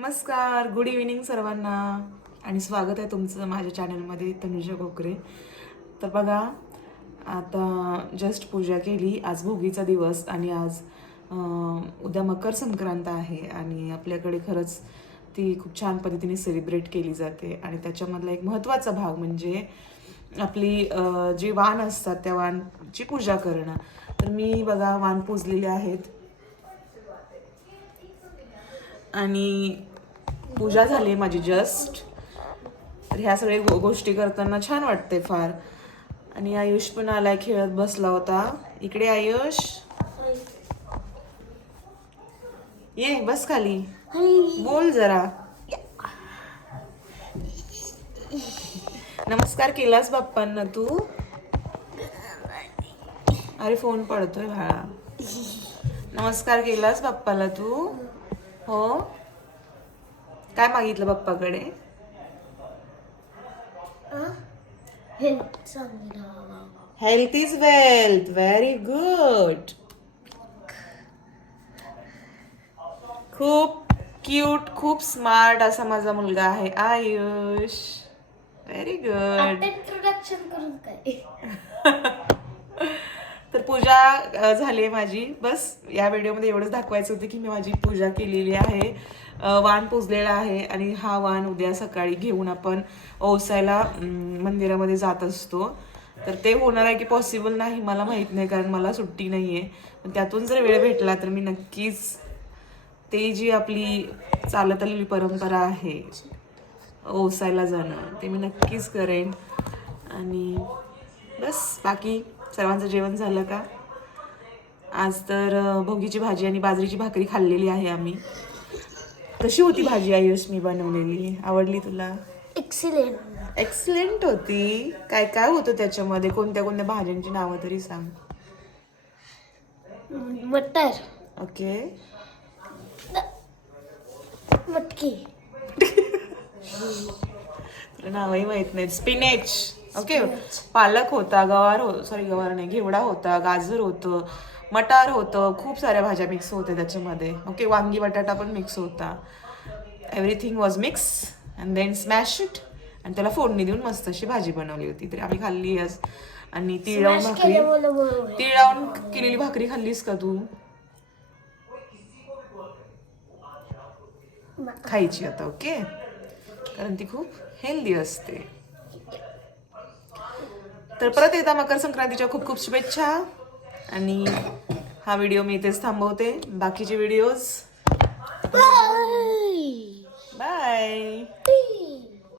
नमस्कार, good evening सर्वांना आणि स्वागत आहे तुमचं माझ्या चॅनलमध्ये तनुजा कोकरे. तर बघा, आता जस्ट पूजा केली. आज भोगीचा दिवस आणि आज उद्या मकर संक्रांत आहे आणि आपल्याकडे खरंच ती खूप छान पद्धतीने सेलिब्रेट केली जाते. आणि त्याच्यामधला एक महत्त्वाचा भाग म्हणजे आपली जी वाण असतात त्या वाणची पूजा करणं. तर मी बघा वाण पूजलेले आहेत आणि पूजा झाली माझी जस्ट. तर ह्या सगळ्या गोष्टी करताना छान वाटते फार. आणि आयुष पण आलाय, खेळत बसला होता. इकडे आयुष, ये बस खाली, बोल जरा. नमस्कार केलास बाप्पांना तू? अरे फोन पडतोय बाळा. नमस्कार केलास बाप्पाला तू? हो. काय मागितलं बाप्पाकडे? Health is wealth. Very good. खूप क्यूट, खूप स्मार्ट असा माझा मुलगा आहे आयुष. Very good. इंट्रोडक्शन करून काय? तर पूजा झाली आहे माझी. बस या व्हिडिओमध्ये एवढंच दाखवायचं होतं की मी माझी पूजा केलेली आहे, वाण पूजलेला आहे. आणि हा वाण उद्या सकाळी घेऊन आपण ओसायला मंदिरामध्ये जात असतो. तर ते होणार आहे की पॉसिबल नाही मला माहीत नाही, कारण मला सुट्टी नाही आहे. पण त्यातून जर वेळ भेटला तर मी नक्कीच ते जी आपली चालत आलेली परंपरा आहे ओसायला जाणं, ते मी नक्कीच करेन. आणि बस बाकी सर्वांचं जेवण झालं का? आज तर भोगीची भाजी आणि बाजरीची भाकरी खाल्लेली आहे आम्ही. कशी होती भाजी आयुष मी बनवलेली? आवडली तुला? एक्सिलेंट. एक्सलेंट होती. काय काय होतं त्याच्यामध्ये? कोणत्या कोणत्या भाज्यांची नावं तरी सांग. मटर, ओके. मटकी, तुला नावही माहित नाही. स्पिनेच. ओके. पालक होता, गवार नाही, घेवडा होता, गाजर होतं, मटार होतं, खूप साऱ्या भाज्या मिक्स होत्या त्याच्यामध्ये. ओके. वांगी बटाटा पण मिक्स होता. Everything was mix and then smash it आणि त्याला फोडणी देऊन मस्त अशी भाजी बनवली होती. तरी आम्ही खाल्ली आज. आणि तीळ लावून भाकरी, तीळ लावून केलेली भाकरी खाल्लीस का तू? खायची आता. ओके. कारण ती खूप हेल्दी असते. तर परत एकदा मकर संक्रांतीच्या खूप खूप शुभेच्छा. आणि हा व्हिडिओ मी इथेच थांबवते. बाकीचे व्हिडिओज